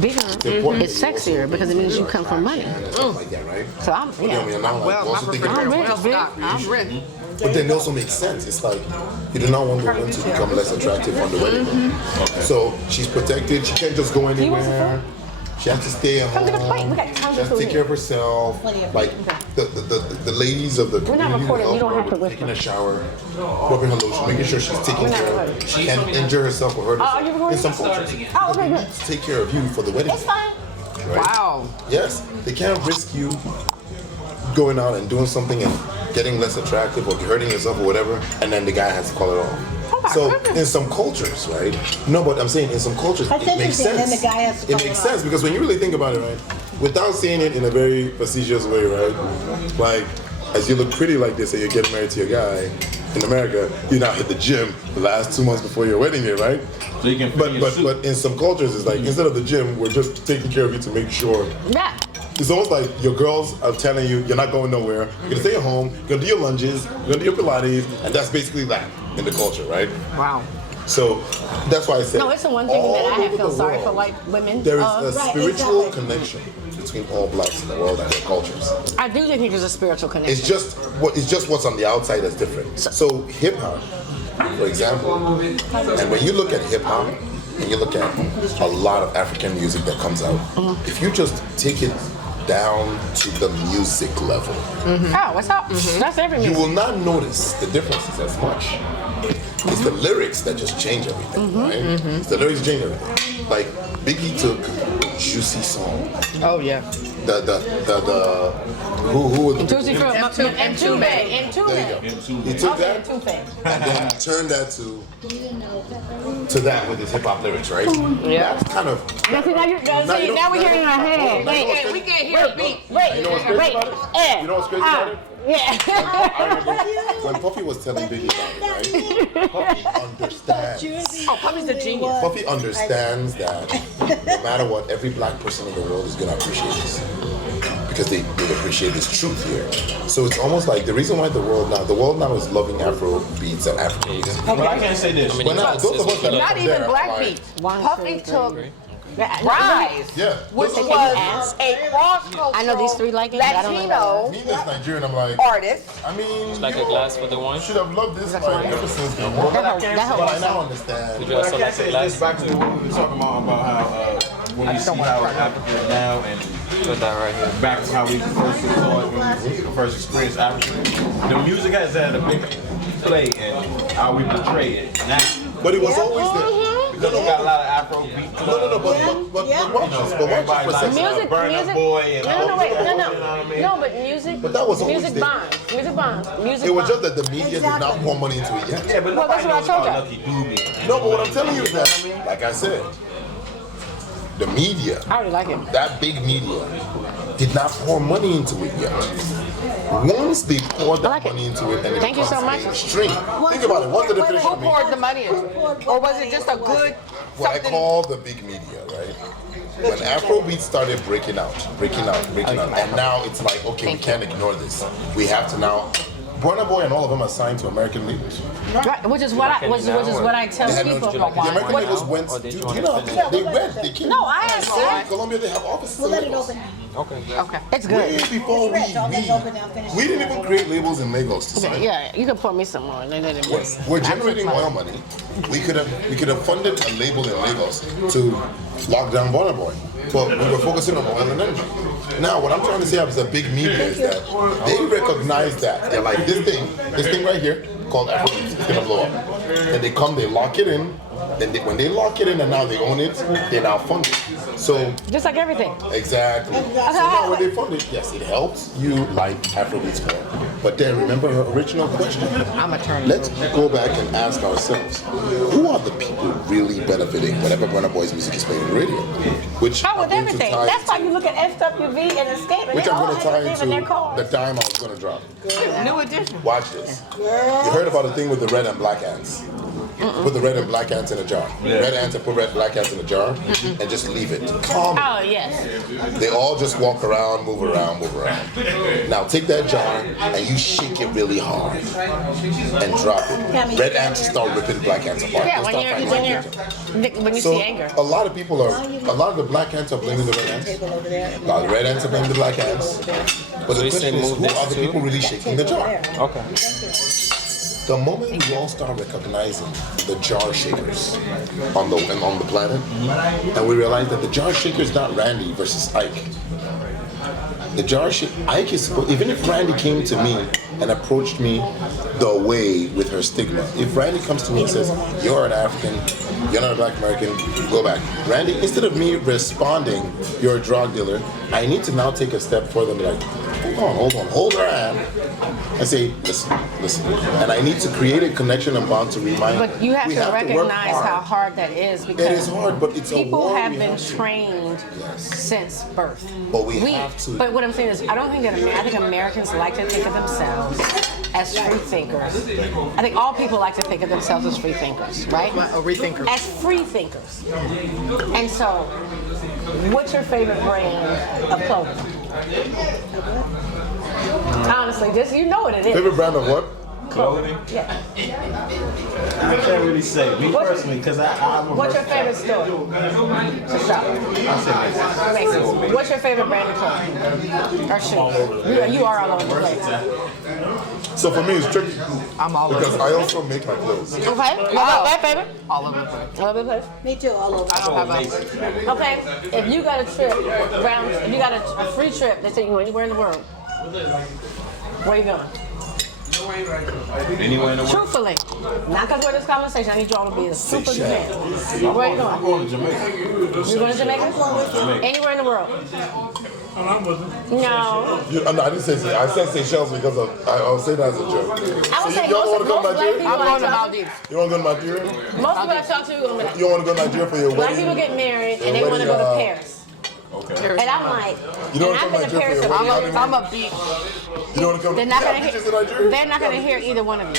bigger is sexier because it means you come from money. Like that, right? So I'm rich. But then it also makes sense. It's like you do not want the woman to become less attractive on the wedding day. Okay. So she's protected. She can't just go anywhere. She has to stay at home. She has to take care of herself. Like the ladies of the community help her with taking a shower, rubbing her lotion, making sure she's taking care of. She can't injure herself or hurt herself. In some cultures, they need to take care of you for the wedding. It's fine. Right? Wow. Yes, they can't risk you going out and doing something and getting less attractive or hurting yourself or whatever, and then the guy has to call it off. So in some cultures, right? No, but I'm saying in some cultures it makes sense. It makes sense because when you really think about it, right? Without saying it in a very facetious way, right? Like, as you look pretty like this and you're getting married to your guy in America, you now hit the gym the last 2 months before your wedding day, right? So you can but in some cultures, it's like instead of the gym, we're just taking care of you to make sure. Yeah. It's almost like your girls are telling you you're not going nowhere. You're gonna stay at home. You're gonna do your lunges. You're gonna do your Pilates, and that's basically that in the culture, right? Wow. So that's why I said. No, it's the one thing that I have feel sorry for white women. There is a spiritual connection between all blacks in the world and their cultures. I do think there's a spiritual connection. It's just what's on the outside that's different. So hip hop, for example, and when you look at hip hop and you look at a lot of African music that comes out, if you just take it down to the music level. Oh, what's up? That's every music. You will not notice the differences as much. It's the lyrics that just change everything, right? It's the lyrics change everything. Like Biggie took Juicy Song. Oh yeah. Who was the Juicy from M2. There you go. He took that and then turned that to that with his hip hop lyrics, right? Yeah. That's kind of. Now we're hearing our head. Wait, we can't hear the beat. Wait. You know what's crazy about it? You know what's crazy about it? Yeah. I remember when Puffy was telling Biggie about it, right? Puffy understands. Oh, Puffy's a genius. Puffy understands that no matter what, every black person in the world is gonna appreciate this. Because they appreciate this truth here. So it's almost like the reason why the world now is loving Afro beats and African music. But I can't say this. Those of us that Not even there black are beats. Puffy took Rise, yeah, which was a cross-cultural I know these three like it, but I don't know. Me as Nigerian, I'm like artist. I mean, it's like a glass for the wine. Should have loved this like ever since the war. But I now understand. But I can't say this back to what we were talking about how when we see how Africa is now and put that right here. Back to how we first saw it when we first experienced Africa. The music has had a big play in how we portray it now. But it was always there. Because we got a lot of Afro beats. No, but watch this. But watch this for a second. Music. No, but music. But that was always music there. bonds. Music bonds. Music. It was just that the media did not pour money into it yet. Yeah, but well, that's what I told you. No, but what I'm telling you is that, like I said, the media. I already like it. That big media did not pour money into it yet. Once they poured that money into it and it Thank you so much. mainstream, think about it. What's the definition Who of media? poured the money into it? Or was it just a good What I something? call the big media, right? When Afrobeat started breaking out, and now it's like, okay, we can't ignore this. We have to now. Burna Boy and all of them are signed to American labels. Right, which is what I tell They had no, people. the American labels went. They went. They came. No, I understand. In Colombia, they have offices. We'll let it open. Okay, it's good. Way before we didn't even create labels in Lagos to sign. Yeah, you can pour me some more. We're generating oil money. We could have funded a label in Lagos to lock down Burna Boy, but we were focusing on oil and energy. Now, what I'm trying to say as a big media is that they recognize that they're like this thing right here called Afrobeats is gonna blow up, and they come, they lock it in. Then when they lock it in and now they own it, they now fund it. So just like everything. Exactly. So now when they fund it, yes, it helps you like Afrobeats more. But then remember her original question. I'm a turn. Let's go back and ask ourselves, who are the people really benefiting whenever Burna Boy's music is played on the radio? Which with everything. That's why you look at FWV and Escape, and which I'm going to tie into the dime I was going to drop. New edition. Watch this. You heard about the thing with the red and black ants. Put the red and black ants in a jar. Red ants and put black ants in a jar and just leave it. Calm. Oh, yes. They all just walk around, move around, move around. Now take that jar and you shake it really hard and drop it. Red ants start ripping black ants apart. Yeah, when you see anger. A lot of the black ants are blaming the red ants. A lot of the red ants are blaming the black ants. But the question is, who are the people really shaking the jar? Okay. The moment we all start recognizing the jar shakers on the planet, and we realize that the jar shaker is not Randy versus Ike. The jar shaker, Ike is supposed, even if Randy came to me and approached me the way with her stigma, if Randy comes to me and says, you're an African, you're not a black American, go back. Randy, instead of me responding, you're a drug dealer, I need to now take a step further and be like, hold her hand, and say, listen. And I need to create a connection and bond to remind. But you have to recognize how hard that is, because it is hard, but it's people have been trained since birth. But we have to. But what I'm saying is, I think Americans like to think of themselves as free thinkers. I think all people like to think of themselves as free thinkers, right? Rethinkers. As free thinkers. And so, what's your favorite brand of clothing? Honestly, you know what it is. Favorite brand of what? Clothing? Yeah. I can't really say. Me personally, because I'm a What's your favorite store to shop? Macy's. What's your favorite brand of clothing? Or shoes? You are all over the place. So for me, it's tricky. I'm all over because the I also make my clothes. Okay. What favorite? All over the place. All over the place? Me too, all over. I don't have a... Okay. If you got a trip if you got a free trip, they say you can go anywhere in the world. Where you going? Anywhere in the world? Truthfully. Not because we're in this conversation. I need you all to be as super as you can. Where you I'm going? going to Jamaica. You going to Jamaica? Anywhere in the world. I'm with you. No. No, I didn't say I said Seychelles because I was saying that as a joke. I would say y'all want to go to most black Nigeria? people I'm going to like Maldives. You want to go to Nigeria? Most people I talk to, You want to go to Nigeria for your black wedding? people get married and they Your want to go to wedding, Paris. Okay. And I'm like, You don't and want I've to been come to to Nigeria Paris. for your wedding? I'm a beach. You don't want to come They're not gonna beaches in hear. Nigeria? They're not gonna hear either one of you.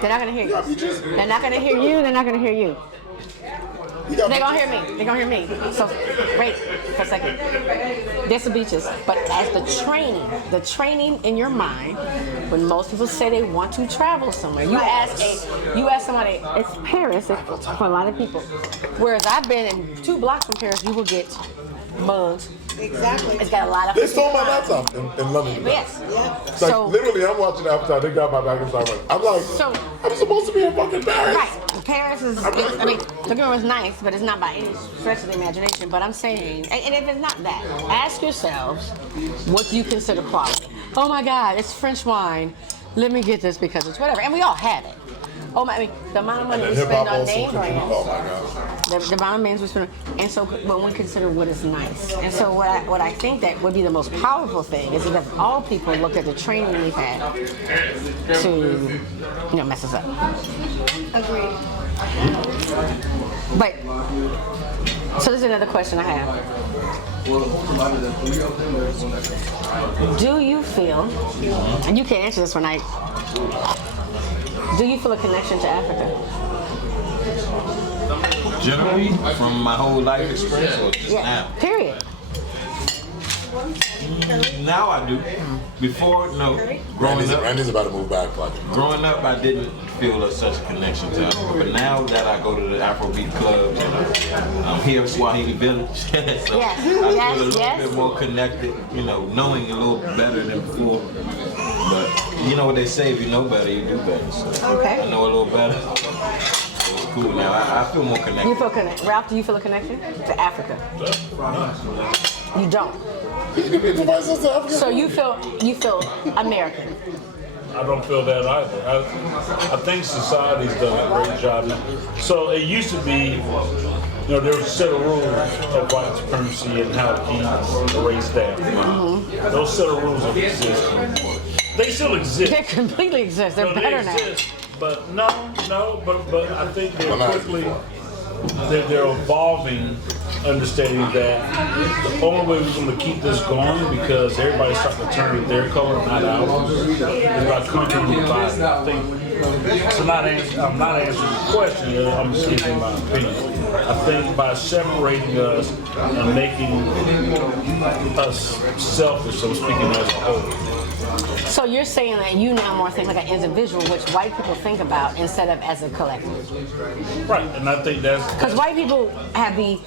They're not gonna hear you. beaches? They're not gonna hear you. They're not gonna hear you. They're gonna hear me. They're gonna hear me. So wait for a second. There's the beaches, but as the training in your mind, when most people say they want to travel somewhere, you ask somebody, it's Paris for a lot of people. Whereas I've been in 2 blocks from Paris, you will get mugs. Exactly. It's got a lot of. They stole my laptop in London. Yes. It's like, literally, I'm watching Avatar. They got my bag and started running. I'm like, I'm supposed to be in fucking Paris. Right. Paris is, I mean, don't get me wrong, it's nice, but it's not by any stretch of the imagination. But I'm saying, and if it's not that, ask yourselves, what do you consider quality? Oh my God, it's French wine. Let me get this because it's whatever. And we all have it. Oh my, I mean, the amount of money we spend on name brands. Oh my God. The amount of names we spend, and so when we consider what is nice, and so what I think that would be the most powerful thing is that if all people looked at the training we've had to, mess us up. Agreed. But so there's another question I have. Do you feel, and you can't answer this one, do you feel a connection to Africa? Generally, from my whole life experience, or just now? Period. Now I do. Before, no. Growing up, Randy's about to move back. growing up, I didn't feel such a connection to Africa. But now that I go to the Afrobeat clubs and I'm here in Swahili village, so I feel a little bit more connected, knowing a little better than before. But you know what they say, if you know better, you do better. So Okay. I know a little better. So it's cool now. I feel more connected. You feel connected. Ralph, do you feel a connection to Africa? You don't. So you feel American. I don't feel that either. I think society's done a great job. So it used to be, there was a set of rules of white supremacy and how to keep the race down. Those set of rules don't exist anymore. They still exist. They completely exist. They're better now. But no, but I think they're evolving understanding that the only way we're going to keep this going, because everybody's starting to turn their color, not ours, is by conquering the divide. I think. So I'm not answering the question. I'm just giving my opinion. I think by separating us and making us selfish, so speaking as a whole. So you're saying that you now more think like an individual, which white people think about instead of as a collective. Right, and I think that's because white people have the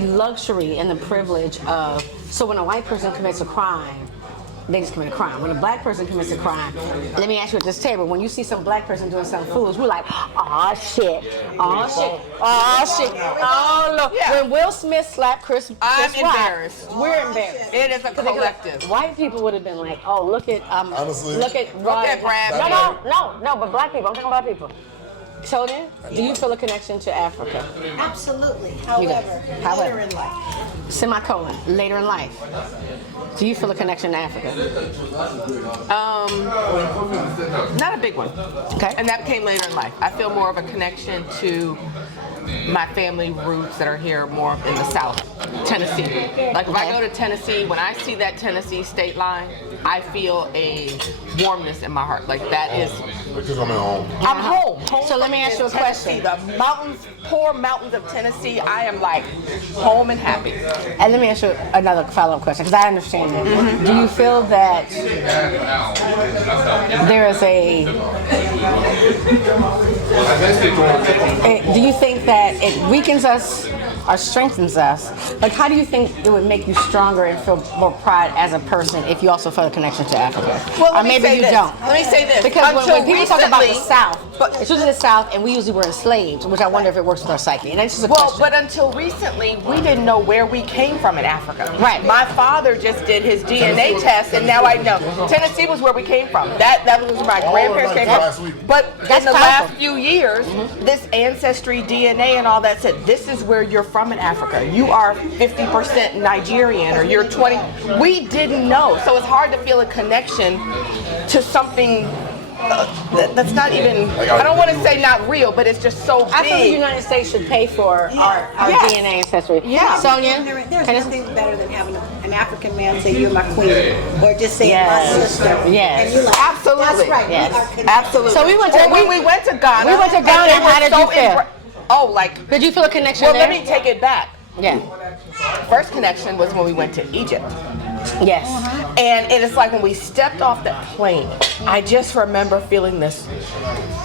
luxury and the privilege of. So when a white person commits a crime, they just commit a crime. When a black person commits a crime, let me ask you at this table, when you see some black person doing something foolish, we're like, oh shit, oh shit, oh shit, oh no. Yeah. When Will Smith slapped Chris I'm Rock, embarrassed. we're embarrassed. It is a collective. White people would have been like, oh, look at Honestly, look at Brad. Brad. No, but black people, I'm talking about people. Sonia, do you feel a connection to Africa? Absolutely. However, later in life. Semicolon, later in life. Do you feel a connection to Africa? Not a big one. Okay. And that came later in life. I feel more of a connection to my family roots that are here more in the South, Tennessee. Like if I go to Tennessee, when I see that Tennessee state line, I feel a warmness in my heart. Like that is. Because I'm at home. I'm home. So let me ask you a Tennessee, question. the mountains, poor mountains of Tennessee, I am like home and happy. And let me ask you another follow-up question, because I understand that. Mm-hmm. Do you feel that there is do you think that it weakens us or strengthens us? Like, how do you think it would make you stronger and feel more pride as a person if you also felt a connection to Africa? Well, or maybe you don't. Let me say this. Because when people talk about the South, but it's usually the South, and we usually were enslaved, which I wonder if it works with our psyche. And that's just a well, question. but until recently, we didn't know where we came from in Africa. Right. My father just did his DNA test, and now I know. Tennessee was where we came from. That was where my grandparents came from. But in the last few years, this ancestry DNA and all that said, this is where you're from in Africa. You are 50% Nigerian, or you're 20. We didn't know. So it's hard to feel a connection to something that's not even, I don't want to say not real, but it's just so big. I feel the United States should pay for our DNA ancestry. Yeah. Sonia? There's nothing better than having an African man say, you're my queen, or just say, my sister. Yes. And you're like, Absolutely. that's right. Yes. We are connected. Absolutely. So we went to we went to Ghana. We went to Ghana, and how did you feel? Oh, like, Did you feel a connection well, there? let me take it back. Yeah. First connection was when we went to Egypt. Yes. And it is like when we stepped off that plane, I just remember feeling this.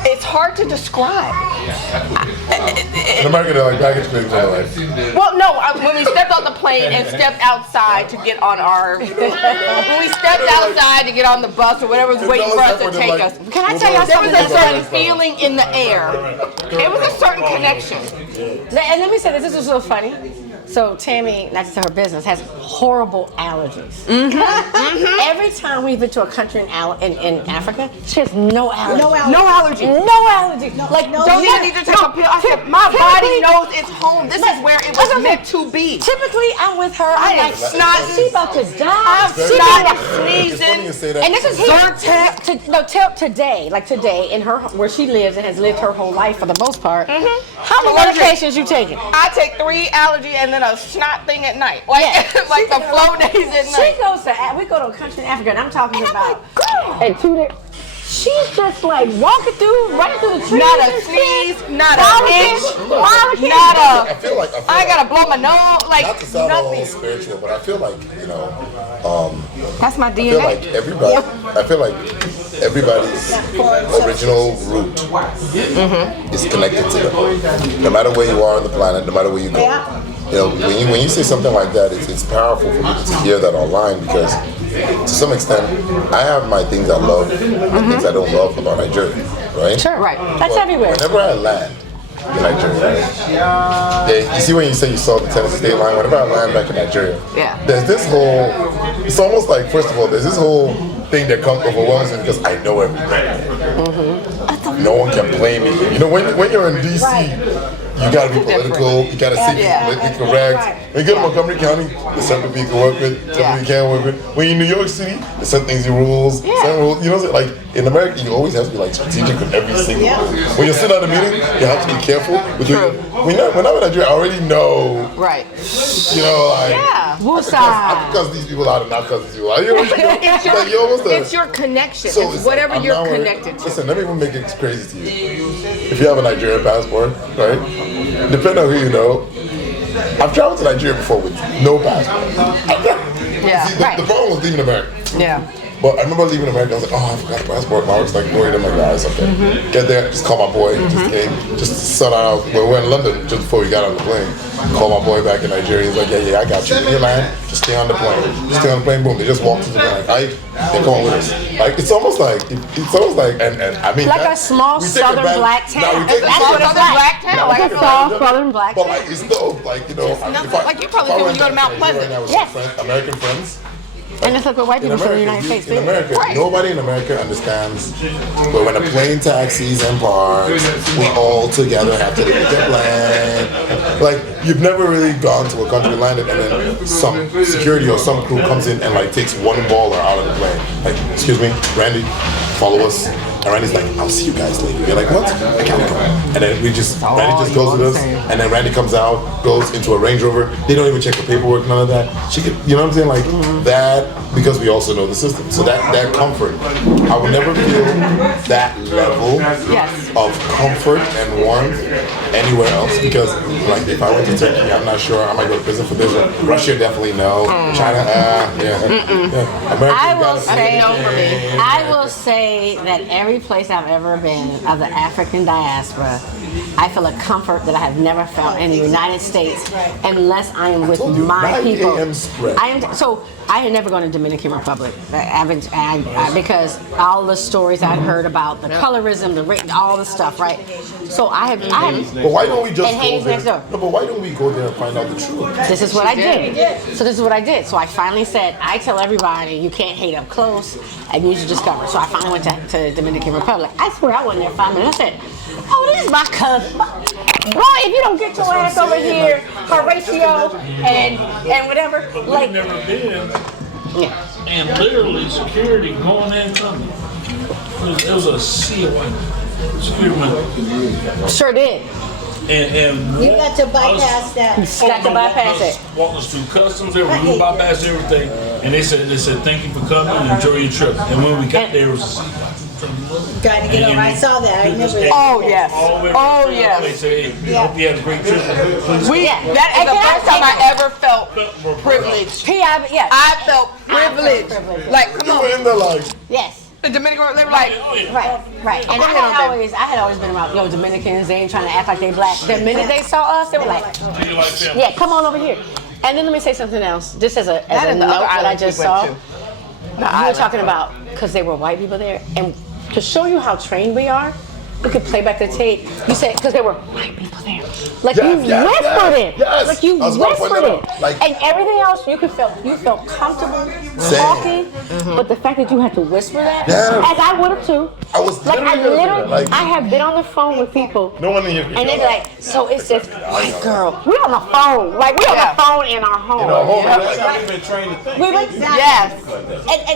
It's hard to describe. In America, they're like baggage claims all life. Well, no, when we stepped off the plane and stepped outside to get on our, when we stepped outside to get on the bus or whatever was waiting for us to take us. Can I tell y'all There was something a that's certain funny? feeling in the air. It was a certain connection. And let me say this is so funny. So Tammy, not to tell her business, has horrible allergies. Every time we've been to a country in Africa, she has no allergies. No allergies. No allergies. Like, Don't even need to take a pill. I said, my body knows it's home. This is where it was meant to be. Typically, I'm with her. I'm like, snotting. she's about to die. It's She's funny about you to say that. And this is today, in her where she lives and has lived her whole life for the most part. How many medications you taking? I take 3 allergy and then a snot thing at night. Like, like the flow days at night. She goes to, we go to a country in Africa, and I'm talking about, and she's just like walking through, running through the trees. Not a sneeze, not an itch, not a, I feel like I gotta blow my nose, like not to sound all nothing. spiritual, but I feel like, That's my I feel DNA. like everybody's original root is connected to them. No matter where you are on the planet, no matter where you go. You know, when you say something like that, it's powerful for people to hear that online, because to some extent, I have my things I love and things I don't love about Nigeria, right? Sure, right. That's everywhere. Whenever I land in Nigeria, right? You see when you say you saw the Tennessee state line, whenever I land back in Nigeria, there's this whole, it's almost like, first of all, there's this whole thing that comes overwhelms me because I know everything. No one can blame me. You know, when you're in DC, you gotta be political. You gotta see politically correct. When you go to Montgomery County, there's some people you can work with, some people you can't work with. When you're in New York City, there's some things you rules, some rules. You know, like in America, you always have to be like strategic with every single rule. When you're sitting at a meeting, you have to be careful. When I'm in Nigeria, I already know. Right. You know, like Woosah. because these people out and not because these people out. You know, It's your connection. So it's whatever like, you're connected to. Listen, let me even make it crazy to you. If you have a Nigerian passport, right? Depending on who you know, I've traveled to Nigeria before with no passport. See, the problem was leaving America. Yeah. But I remember leaving America, I was like, oh, I forgot the passport. My work's like worried. I'm like, guys, okay. Get there, just call my boy. Just sort out. Well, we're in London just before we got on the plane. Call my boy back in Nigeria. He's like, yeah, I got you. In your line, just stay on the plane. Just stay on the plane, boom. They just walked to the plane. Like, they come on with us. Like, it's almost like, and I mean, like a small southern black town. That's what it's like. Like a small southern black town. But like, it's still like, you know, like you probably do when you go to Mount Pleasant. Right now with some American friends. And it's like what white people say in the United States. In America, nobody in America understands. But when a plane taxis and parks, we all together have to leave the plane. Like, you've never really gone to a country landed and then some security or some crew comes in and like takes one baller out of the plane. Like, excuse me, Randy, follow us. And Randy's like, I'll see you guys later. You're like, what? I can't go. And then Randy just goes with us. And then Randy comes out, goes into a Range Rover. They don't even check the paperwork, none of that. She could, you know what I'm saying? Like that, because we also know the system. So that comfort, I would never feel that level of comfort and warmth anywhere else. Because like if I went to Turkey, I'm not sure I might go to prison for this. Russia, definitely no. China, America, I will say that every place I've ever been of the African diaspora, I feel a comfort that I have never felt in the United States unless I am with my people. I had never gone to Dominican Republic because all the stories I'd heard about the colorism, all the stuff, right? So I have. But why don't we just go there? Next door. No, but why don't we go there and find out the truth? This is what I did. So this is what I did. So I finally said, I tell everybody you can't hate up close and you should discover. So I finally went to Dominican Republic. I swear I wasn't there 5 minutes. I said, oh, this is my cousin. Boy, if you don't get your ass over here, Horatio and whatever, like. Never been. Yeah. And literally security going and coming. It was a sea of white security. Sure did. And you got to bypass that. You got to bypass it. Walking us through customs, we bypassed everything. And they said, thank you for coming and enjoy your trip. And when we got there, it was a sea. Trying to get over. I saw that. I never. Oh yes. Oh yes. They say, hope you had a great trip. That is the first time I ever felt privileged. I felt privileged. Like, come on. In the like. Yes. The Dominican, they were like, right. And I had always been around, Dominicans, they ain't trying to act like they black. The minute they saw us, they were like, yeah, come on over here. And then let me say something else, just as a note that I just saw. You were talking about, because they were white people there, and to show you how trained we are, we could play back the tape. You said, because there were white people there. Like you whispered it. Yes. Like you whispered it. Like, and everything else, you felt comfortable talking, but the fact that you had to whisper that, as I would have too. I have been on the phone with people, no one in here, and they're like, so it's this white girl. We're on the phone. Like, we're on the phone in our home. That's how we've been trained to think. Yes.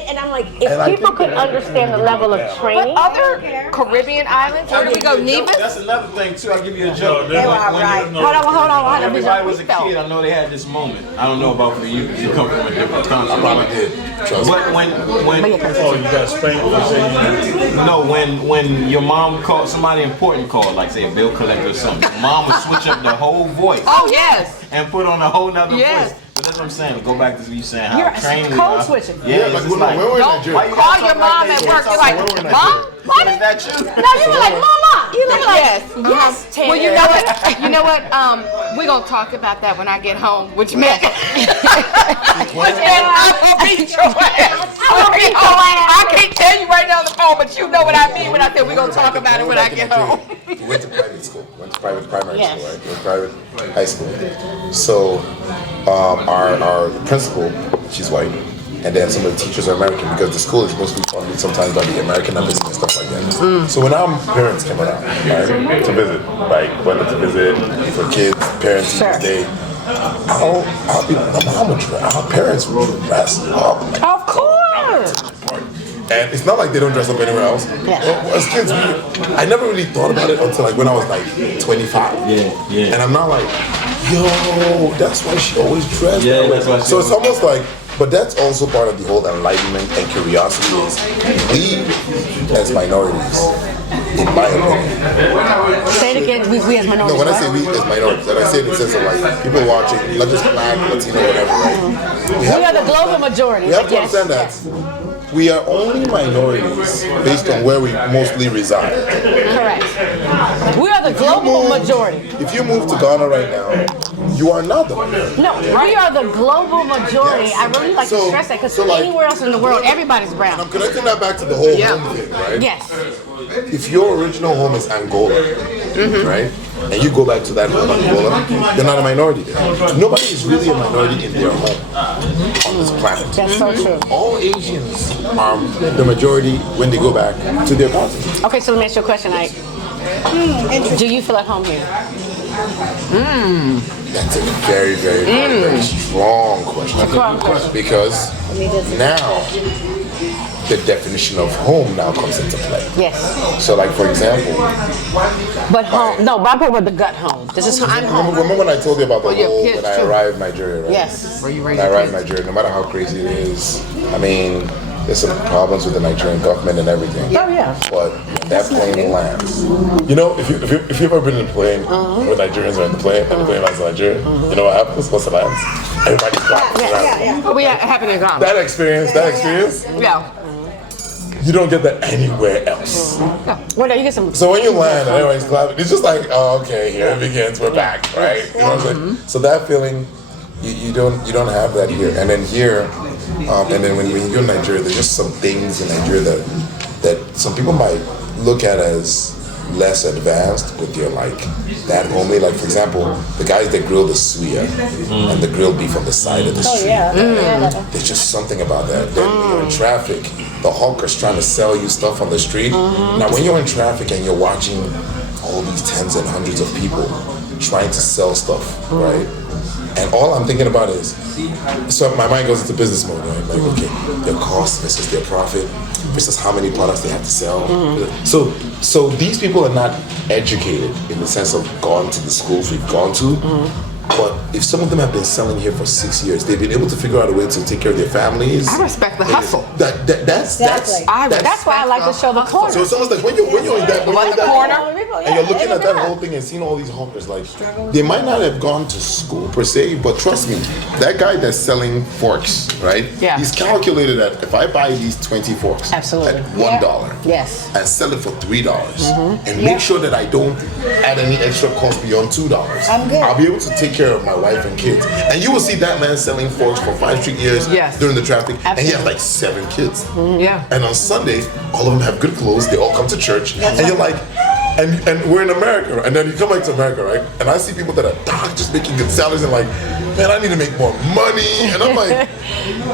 And I'm like, if people could understand the level of training. But other Caribbean islands, where do we go? Nevis? That's another thing too. I'll give you a joke. They were right. Hold on. When everybody was a kid, I know they had this moment. I don't know about for you. You come from a different country. I probably did. But when you got Spain? No, when your mom called somebody important called, like say a bill collector or something, your mom would switch up the whole voice. Oh yes. And put on a whole nother yes. voice. But that's what I'm saying. Go back to you saying how you're trained we code are. switching. Yeah, like, don't call your mom at work. You're like, Mom? What is that you? No, you were like, Mama. You were like, yes, Terry. Well, you know what? We're gonna talk about that when I get home, which meant I will beat your ass. I can't tell you right now on the phone, but you know what I mean when I said we're gonna talk about it when I get home. We went to private school. Went to private primary school, right? Went to private high school. So our principal, she's white. And then some of the teachers are American because the school is mostly funded sometimes by the American embassy and stuff like together. So when our parents came around, right, to visit, like whether to visit for kids, parents day, I'll be my mom would dress. Our parents would dress up. Of course. And it's not like they don't dress up anywhere else. Well, as kids, I never really thought about it until like when I was like 25. And I'm not like, yo, that's why she always dressed that way. So it's almost like, but that's also part of the whole enlightenment and curiosity is we as minorities, in my opinion. Say it again, we as minorities. No, when I say we as minorities, and I say it in the sense of like people watching, not just black, Latino, whatever, right? We are the global majority. We have to understand that. We are only minorities based on where we mostly reside. Correct. We are the global majority. If you move to Ghana right now, you are not the minority. No, we are the global majority. Yes. I really like to stress that because anywhere else in the world, everybody's brown. And I'm connecting that back to the whole home thing, right? Yes. If your original home is Angola, right? And you go back to that home in Angola, you're not a minority there. Nobody is really a minority in their home on this planet. That's so true. All Asians are the majority when they go back to their continent. Okay, so let me ask you a question. Like, do you feel at home here? That's a very, very, very, very strong question. Because now the definition of home now comes into play. Yes. So, like for example, but home. No, but I'm talking about the gut home. This is I'm home. Remember when I told you about the whole when I arrived in Nigeria, right? Yes. When I arrived in Nigeria, no matter how crazy it is, I mean, there's some problems with the Nigerian government and everything. Oh yeah. But that plane lands. You know, if you've ever been in a plane where Nigerians are in the plane and the plane lands in Nigeria, you know what happens once it lands? Everybody's clapping. We happen in Ghana. That experience. Yeah. You don't get that anywhere else. Well, no, you get some. So when you land and everybody's clapping, it's just like, oh, okay, here it begins. We're back, right? You know what I'm saying? So that feeling, you don't have that here. And then here, and then when you go to Nigeria, there's just some things in Nigeria that some people might look at as less advanced, but they're like that homely. Like for example, the guys that grill the suya and the grilled beef on the side of the street. There's just something about that. Then when you're in traffic, the hawkers trying to sell you stuff on the street. Now when you're in traffic and you're watching all these tens and hundreds of people trying to sell stuff, right? And all I'm thinking about is, so my mind goes into business mode, right? Like, okay, their cost versus their profit versus how many products they have to sell. So these people are not educated in the sense of gone to the schools we've gone to. But if some of them have been selling here for 6 years, they've been able to figure out a way to take care of their families. I respect the hustle. That's why I like to show the corner. So it's almost like when you're in that corner and you're looking at that whole thing and seeing all these hawkers, like they might not have gone to school per se, but trust me, that guy that's selling forks, right? Yeah. He's calculated that if I buy these 20 forks at $1 yes, and sell it for $3 and make sure that I don't add any extra cost beyond $2, I'll be able to take care of my wife and kids. And you will see that man selling forks for 5 straight years during the traffic. And he has like 7 kids. And on Sunday, all of them have good clothes. They all come to church. And you're like, and we're in America. And then you come back to America, right? And I see people that are just making good salaries and like, man, I need to make more money. And I'm like,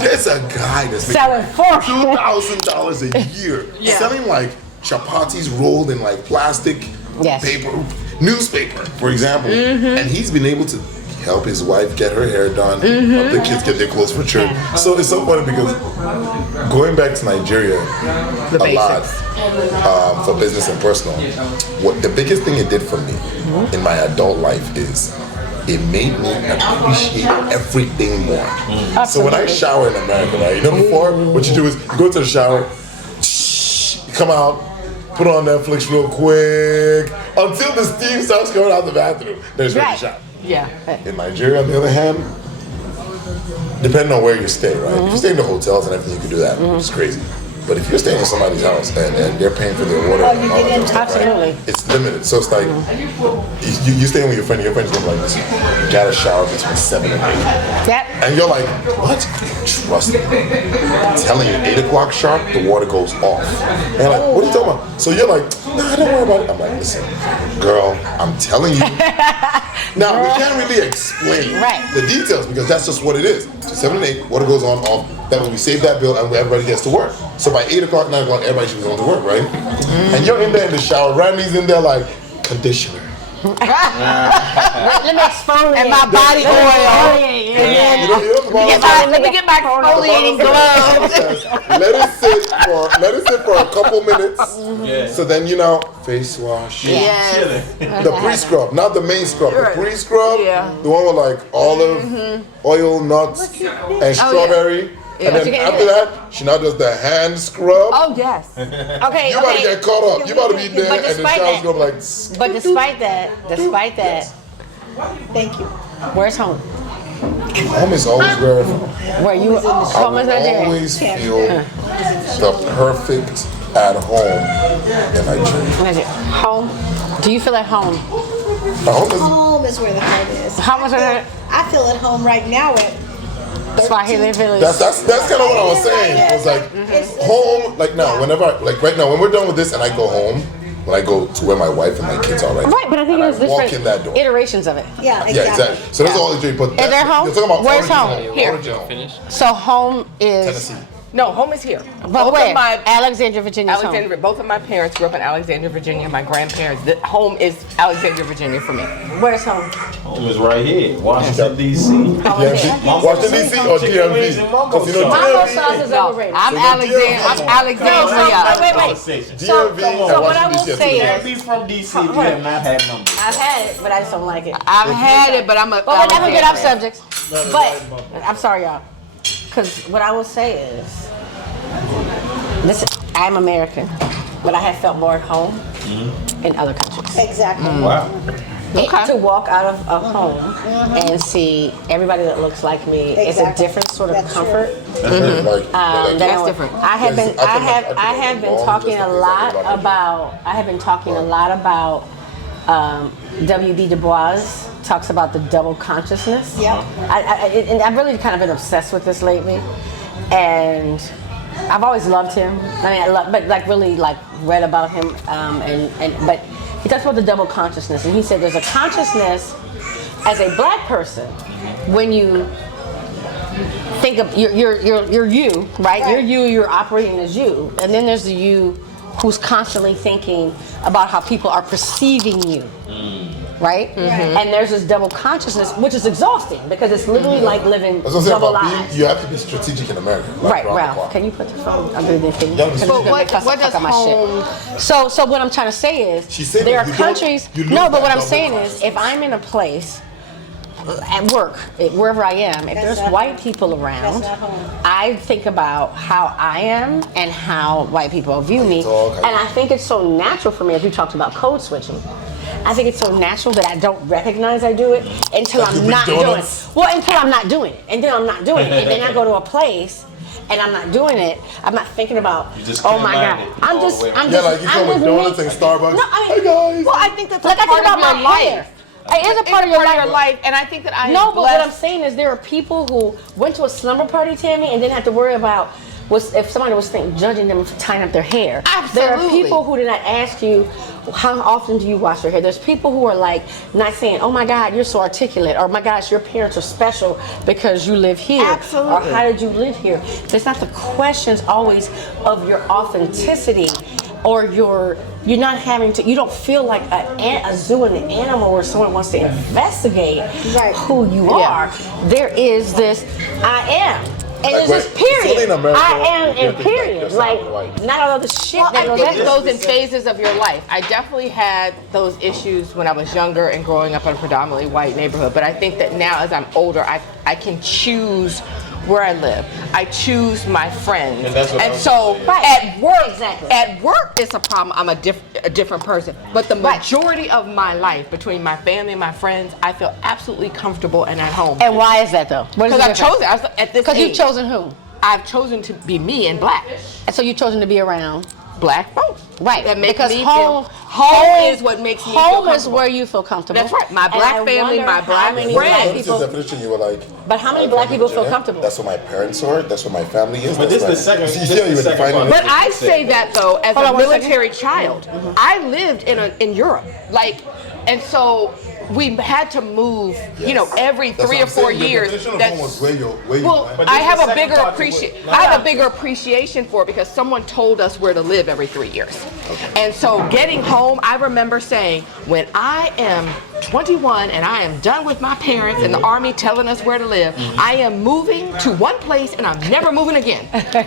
there's a guy that's making $2,000 a year selling like chapatis rolled in like plastic paper, newspaper, for example. And he's been able to help his wife get her hair done, help the kids get their clothes for church. So it's so funny because going back to Nigeria a lot for business and personal, what the biggest thing it did for me in my adult life is it made me appreciate everything more. So when I shower in America, right, you know, before what you do is you go to the shower, you come out, put on Netflix real quick until the steam starts coming out the bathroom. Then it's ready to shower. In Nigeria, on the other hand, depending on where you stay, right? If you stay in the hotels and everything, you can do that. It's crazy. But if you're staying in somebody's house and they're paying for their water and all that type of stuff, right? It's limited. So it's like you staying with your friend's gonna be like, listen, you gotta shower between 7 and 8. And you're like, what? Trust me. I'm telling you, 8 o'clock sharp, the water goes off. And you're like, what are you talking about? So you're like, nah, don't worry about it. I'm like, listen, girl, I'm telling you. Now, we can't really explain the details because that's just what it is. So 7 and 8, water goes on, off. That way we save that bill and everybody gets to work. So by 8 o'clock, 9 o'clock, everybody should be going to work, right? And you're in there in the shower. Randy's in there like conditioner. Let me exfoliate. And my body oil. Let me get my exfoliating gloves. Let it sit for a couple minutes. So then face wash. The pre-scrub, not the main scrub. The pre-scrub, the one with like olive, oil, nuts, and strawberry. And then after that, she now does the hand scrub. Oh yes. Okay. You about to get caught up. You about to be there, and the shower's going like. But despite that, Thank you. where's home? Home is always Where you home is Nigeria. always feel the perfect at home in Nigeria. Home? Do you feel at home? Home is where the home is. How much I feel at home right now at Swahili village. That's kind of what I was saying. It was like home. Like now, right now, when we're done with this, and I go home, when I go to where my wife and my kids are, Right, but I think there's walk in different that door. iterations of it. Yeah, exactly. Yeah, exactly. So that's all the dream. But Is there home? You're talking about Where's original, home? Here. original. So home is Tennessee. No, home is here. But Both where? of my Alexandria, Virginia. Alexandria. Both of my parents grew up in Alexandria, Virginia. My grandparents. The home is Alexandria, Virginia for me. Where's home? Home is right here, Washington D.C. DMV. Washington D.C. or DMV? Because Mambo sauce is DMV. overrated. I'm Alexandria. Wait. DMV. So and what I Washington will DC are say two is, He's from D.C. We have not had numbers. I've had it, but I just don't like it. I've had it, but I'm a. But we're never get off Alexandria. subjects. But I'm sorry, y'all, because what I will say is, listen, I'm American, but I have felt more at home in other countries. Exactly. Wow. To walk out of a home and see everybody that looks like me, it's a Exactly. different sort of That's true. comfort. That's different. I have been talking a lot about W.B. Du Bois talks about the double consciousness. Yeah. And I've really kind of been obsessed with this lately, and I've always loved him. I mean, but really read about him, but he talks about the double consciousness, and he said there's a consciousness as a black person when you think of you're you, right? You're operating as you, and then there's the you who's constantly thinking about how people are perceiving you. Right? And there's this double consciousness, which is exhausting because it's literally like living double lives. You have to be strategic in America. Right, Ralph. Can you put your phone under the thing? But what does home? So what I'm trying to say is, there are countries. No, but what I'm saying is, if I'm in a place at work, wherever I am, if there's white people around, I think about how I am and how white people view me, and I think it's so natural for me, as we talked about code switching. I think it's so natural that I don't recognize I do it until I'm not doing it. Well, until I'm not doing it, and then I'm not doing it, and then I go to a place and I'm not doing it. I'm not thinking about, oh my God. I'm just like you come with donuts and Starbucks. No, I mean, hey guys. Well, I think that's like I think about my life. It is a part of your life, and I think that I no, but what I'm saying is there are people who went to a slumber party, Tammy, and didn't have to worry about if somebody was judging them for tying up their hair. Absolutely. There are people who did not ask you, how often do you wash your hair? There's people who are not saying, oh my God, you're so articulate, or my gosh, your parents are special because you live here. Absolutely. Or how did you live here? There's not the questions always of your authenticity, or you're not having to, you don't feel like a zoo and an animal where someone wants to investigate who you are. There is this, I am. And there's this period. I am in period. Not all of the shit that goes I think those in phases of your life. I definitely had those issues when I was younger and growing up in a predominantly white neighborhood. But I think that now as I'm older, I can choose where I live. I choose my friends. And so at work it's a problem. I'm a different person. But the majority of my life, between my family and my friends, I feel absolutely comfortable and at home. And why is that though? Because I've chosen at this age. Because you've chosen who? I've chosen to be me and black. And so you've chosen to be around black folks. Right. That makes because me home is what makes me feel home is comfortable. where you feel comfortable. That's right. My black family, my black friends. What's the definition? You were like. But how many black people feel comfortable? That's what my parents are. That's what my family is. But this is the second. But I say that though, as a military child, I lived in Europe, and so we had to move, Yes. every That's 3 what or I'm 4 saying. Your years. definition of That's- home was where you Well, went. I have the a bigger second part appreciation. you I have a bigger appreciation for it because someone told us where to live every 3 years. And so getting home, I remember saying, when I am 21 and I am done with my parents in the Army telling us where to live, I am moving to one place and I'm never moving again. Okay.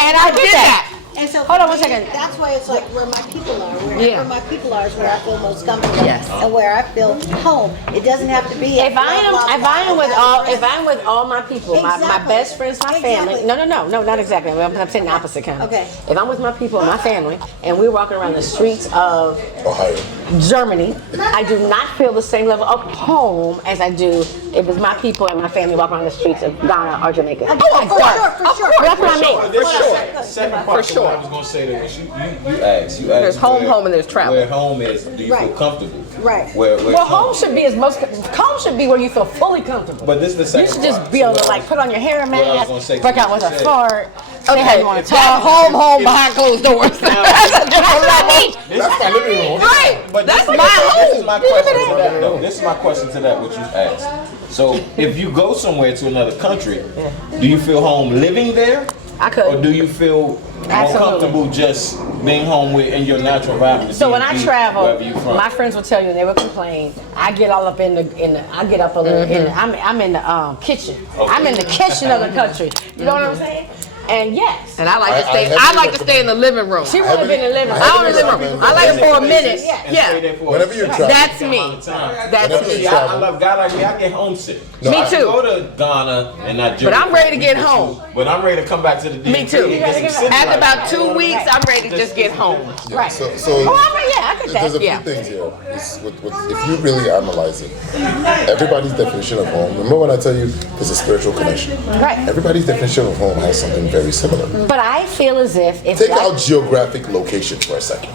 And I did that. And so Hold on for one me, second. That's why it's like where my people are. Yeah. Where my people are is where I feel most comfortable. Yes. And where I feel home. It doesn't have to be. If I am with all my people, my Exactly. best friends, my family. Exactly. No, not exactly. I'm saying the opposite kind. Okay. If I'm with my people and my family, and we're walking around the streets of Ohio. Germany, I do not feel the same level of home as I do if it's my people and my family walking around the streets of Ghana or Jamaica. For sure. That's what I mean. For sure. Second part to what I was going to say that you asked. There's home, home, and there's travel. Where home is, do you feel Right. comfortable? Right. Where Well, home should be home should be where you feel fully comfortable. But this is the You second should just part. be able to like put on your hair What I was mask, gonna say, work out with a you said- fart, say how you want to talk. Home behind closed doors. That's a different level. That's my living room. Right. But That's this, my home. This is my question to that, though. This is my question to that, what you asked. So, if you go somewhere to another country, do you feel home living there? I could. Or do you feel more Absolutely. comfortable just being home with in your natural environment? So when I travel, wherever you from? my friends will tell you, and they will complain. I get all up in the I get up a little. I'm in the kitchen. Okay. I'm in the kitchen of the country. You know what I'm saying? And yes, And I like to stay. I I like to stay in the living room. she would have been in the living room. I don't in the living room. I like it for a minute. And Yeah. stay there for Whenever you travel. That's me. That's Whenever me. you See, I travel. love God like me. I get homesick. No, Me I- too. I go to Ghana and Nigeria. But I'm ready to for a get week or home. two, But I'm ready to come back to the DMV. Me too. and get some city After life. about 2 weeks, I'm ready to just get home. Yeah, Right. So, I get there's a that. few Yeah. things here. If you really analyze it, everybody's definition of home. Remember when I tell you there's a spiritual connection? Right. Everybody's definition of home has something very similar. But I feel as if Take out geographic location for a second.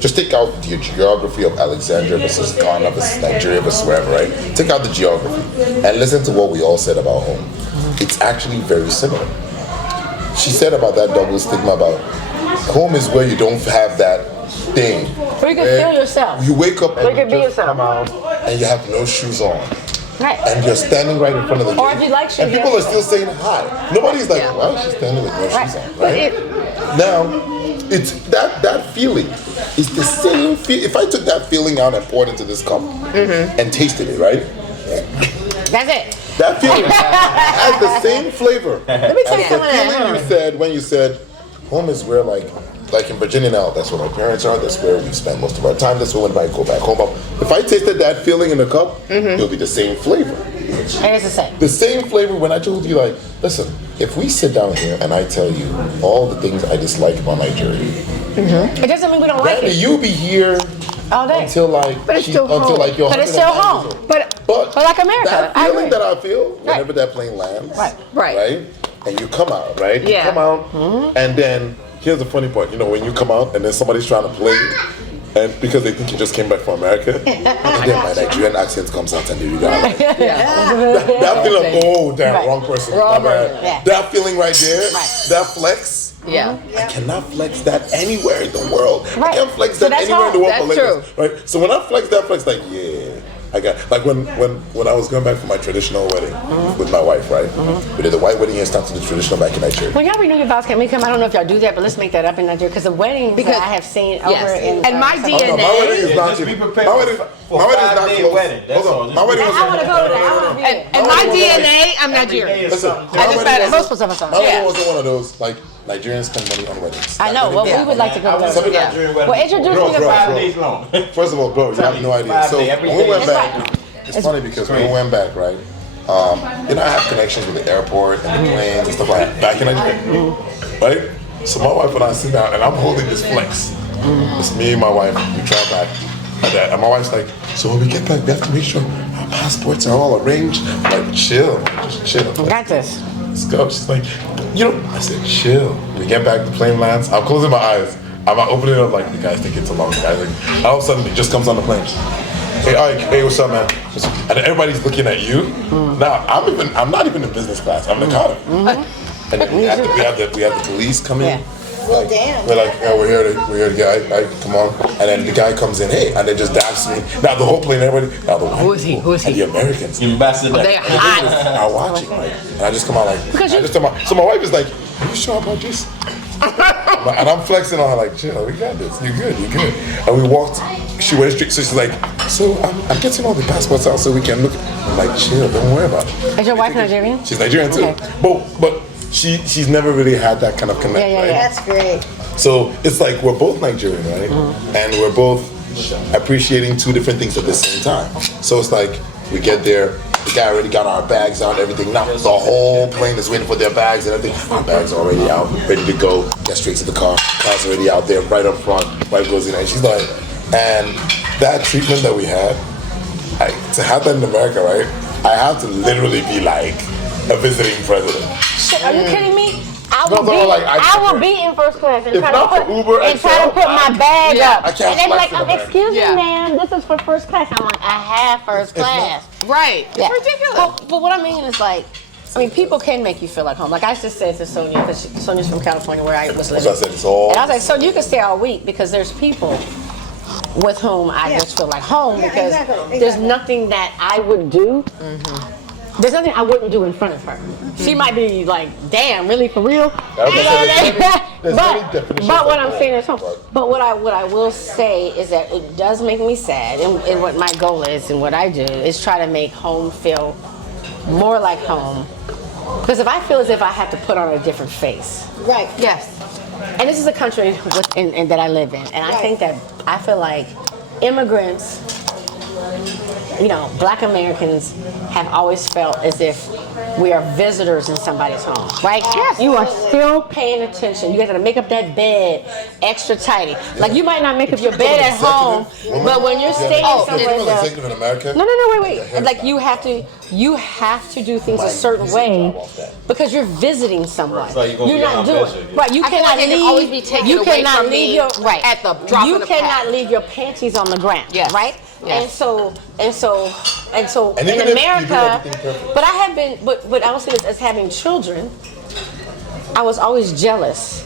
Just take out the geography of Alexandria versus Ghana versus Nigeria versus wherever, right? Take out the geography and listen to what we all said about home. It's actually very similar. She said about that double stigma about home is where you don't have that thing. Where you can where feel yourself. You wake up Where you and can you be just come yourself. out and you have no shoes on. Right. And you're standing right in front of the Or gate. if you like shoes, and people yeah. are still saying hi. Nobody's like, Yeah. why is she standing with no shoes on? But Right? Now, it's that feeling is the same feel. If I took that feeling out and poured into this cup and tasted it, right? That's it. That feeling has the same flavor Let me tell as you the something. feeling you said when you said home is where like in Virginia now, that's where my parents are, that's where we spend most of our time, that's where when I go back home. If I tasted that feeling in the cup, it'll be the same flavor. And it's the same. The same flavor when I told you, like, listen, if we sit down here and I tell you all the things I dislike about Nigeria, It doesn't mean we don't like Randy, it you'll be here all day. until like it's still until home. like you're But it's still 109 home. years old. But But like America, that I feeling agree. that I feel whenever that plane lands, Right. and you come out, right? Yeah. You come out, and then here's the funny part. You know, when you come out and then somebody's trying to play, and because they think you just came back from America, and then my Nigerian accent comes out and you got like, that feeling. Oh, damn, Right. wrong person. Wrong My bad. person, yeah. That feeling right there, Right. that flex. yeah. I cannot flex that anywhere in the world. I Right. can't flex So that that's anywhere in the world. home. for That's Lagos, right? So when I flex that flex, like I got like when I was going back for my traditional wedding with my wife, right? We did the white wedding and started the traditional back in Nigeria. When y'all renew your vows, can we come? I don't know if y'all do that, but let's make that up in Nigeria because the weddings Because- that I have seen over yes. in And my South- Oh, no, my DNA. wedding is Yeah, not just be even- prepared my wedding, for my wedding is not 5-day close. wedding, that's Hold all. on, Just my wedding I was. want to go to that. I want to be there. And my DNA, I'm Nigerian. Listen, I just found it. Most of us are. my wedding Yeah. wasn't one of those like Nigerians spend money on weddings. I know. Well, we would like to go to Some that. people- Nigerian wedding. Well, introduce Bro, me to bro, 5 bro. days long. First of all, bro, you have no idea. 5 So days, every when we day. went That's back, right. it's funny because when we went back, right? You know, I have connections with the airport and the planes and stuff like that back in Nigeria, right? So my wife and I sit down and I'm holding this flex. It's me and my wife. We drive back. And my wife's like, so when we get back, we have to make sure our passports are all arranged. I'm like, chill, just chill. Got this. Let's go. She's like, I said, chill. We get back, the plane lands. I'm closing my eyes. I'm not opening it up like the guys think it's too long. The guys like, all of a sudden he just comes on the plane. Hey, Ike, hey, what's up, man? And everybody's looking at you. Now I'm not even in business class. I'm in economy. And then we have the police come in. Well, damn. We're like, yeah, we're here to get. I come on, and then the guy comes in, hey, and then just daps me. Now the whole plane, everybody. Now the white Who is he? people Who is he? and the Americans. Ambassador. They're hot. Are watching, like, and I just come out like, Because you- so my wife is like, are you sure about this? And I'm flexing on her like, chill, we got this. You're good. And we walked. She went straight. So she's like, so I'm getting all the passports out so we can look. I'm like, chill, don't worry about it. Is your wife Nigerian? She's Nigerian too. Okay. But she's never really had that kind of connect, Yeah. right? That's great. So it's like we're both Nigerian, right? And we're both appreciating two different things at the same time. So it's like we get there, the guy already got our bags out and everything. Now the whole plane is waiting for their bags and everything. Our bags are already out, ready to go. Get straight to the car. Car's already out there, right up front. Wife goes in and she's like, and that treatment that we had, to have that in America, right? I have to literally be like a visiting president. Shit, are you kidding me? I No, like, I will be in first class and If try not to for put, Uber and try to put my bag up. I can't And they be like, flex in America. excuse Yeah. me, ma'am, this is for first class. I'm like, I have first class. Right. Yeah. It's ridiculous. But what I mean is like, I mean, people can make you feel like home. Like I just said to Sonia, because Sonia's from California where I was living. So I said, it's all. And I was like, so you can stay all week because there's people with whom I just feel like home Yeah, because exactly. there's nothing that I would do. There's nothing I wouldn't do in front of her. She might be like, damn, really for real? There's many But definitions what of I'm home, saying is home. but- But what I will say is that it does make me sad, and what my goal is and what I do is try to make home feel more like home. Because if I feel as if I have to put on a different face, Right. Yes. and this is a country that I live in, and I think that I feel like immigrants, Black Americans have always felt as if we are visitors in somebody's home, right? Yes. You are still paying attention. You got to make up that bed extra tidy. Like you might not make up your bed at home, but when you're staying somewhere else. Executive in America. No, wait. Like you have to do things a certain way because you're visiting someone. like you're gonna be not on doing visit. right. You I feel cannot like it leave. can always be taken you away cannot from leave me your right at the drop You of the cannot hat. leave your panties on the ground. Yes. Right. Yes. And so And in even if you do America, everything perfect. but I have been, but I will say this as having children, I was always jealous.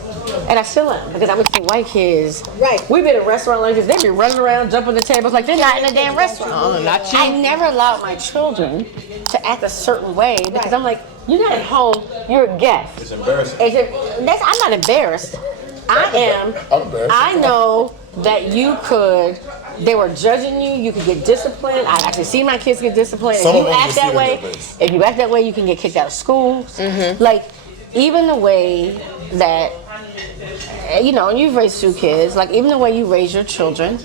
And I still am, because I would see white kids. Right. We've been in restaurant lunches, they be running around, jumping the tables like they're not in a damn restaurant. Oh, not you. I never allowed my children to act a certain way because I'm like, you're not at home, you're a guest. It's embarrassing. I'm not embarrassed. I'm embarrassed. I know that they were judging you. You could get disciplined. I actually see my kids get disciplined. Some If of you them act just that see it in way, their face. if you act that way, you can get kicked out of school. Like even the way that you've raised two kids. Like even the way you raise your children,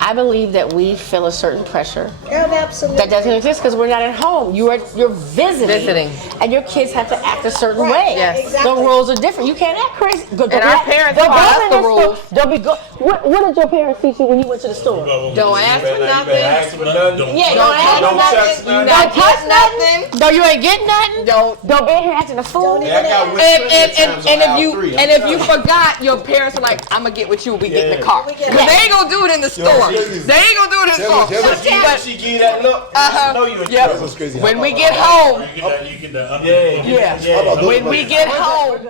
I believe that we feel a certain pressure Yeah, absolutely. that doesn't exist because we're not at home. You're visiting, and your kids have to act a certain way. Yes. Exactly. The rules are different. You can't act crazy. our parents taught us the rules. Don't be go. What did your parents teach you when you went to the store? Don't ask for nothing. Yeah, don't ask Don't nothing. touch Don't touch nothing. nothing. No, you ain't getting nothing. Don't be in here acting a fool. Don't even ask. And if you forgot, your parents are like, I'm gonna get with you when we get in the car. We get But they ain't gonna do it in the store. They ain't gonna do it in the store. But She give you that look. know you yep. That's crazy. When we get home, You get that. yeah. When we get home.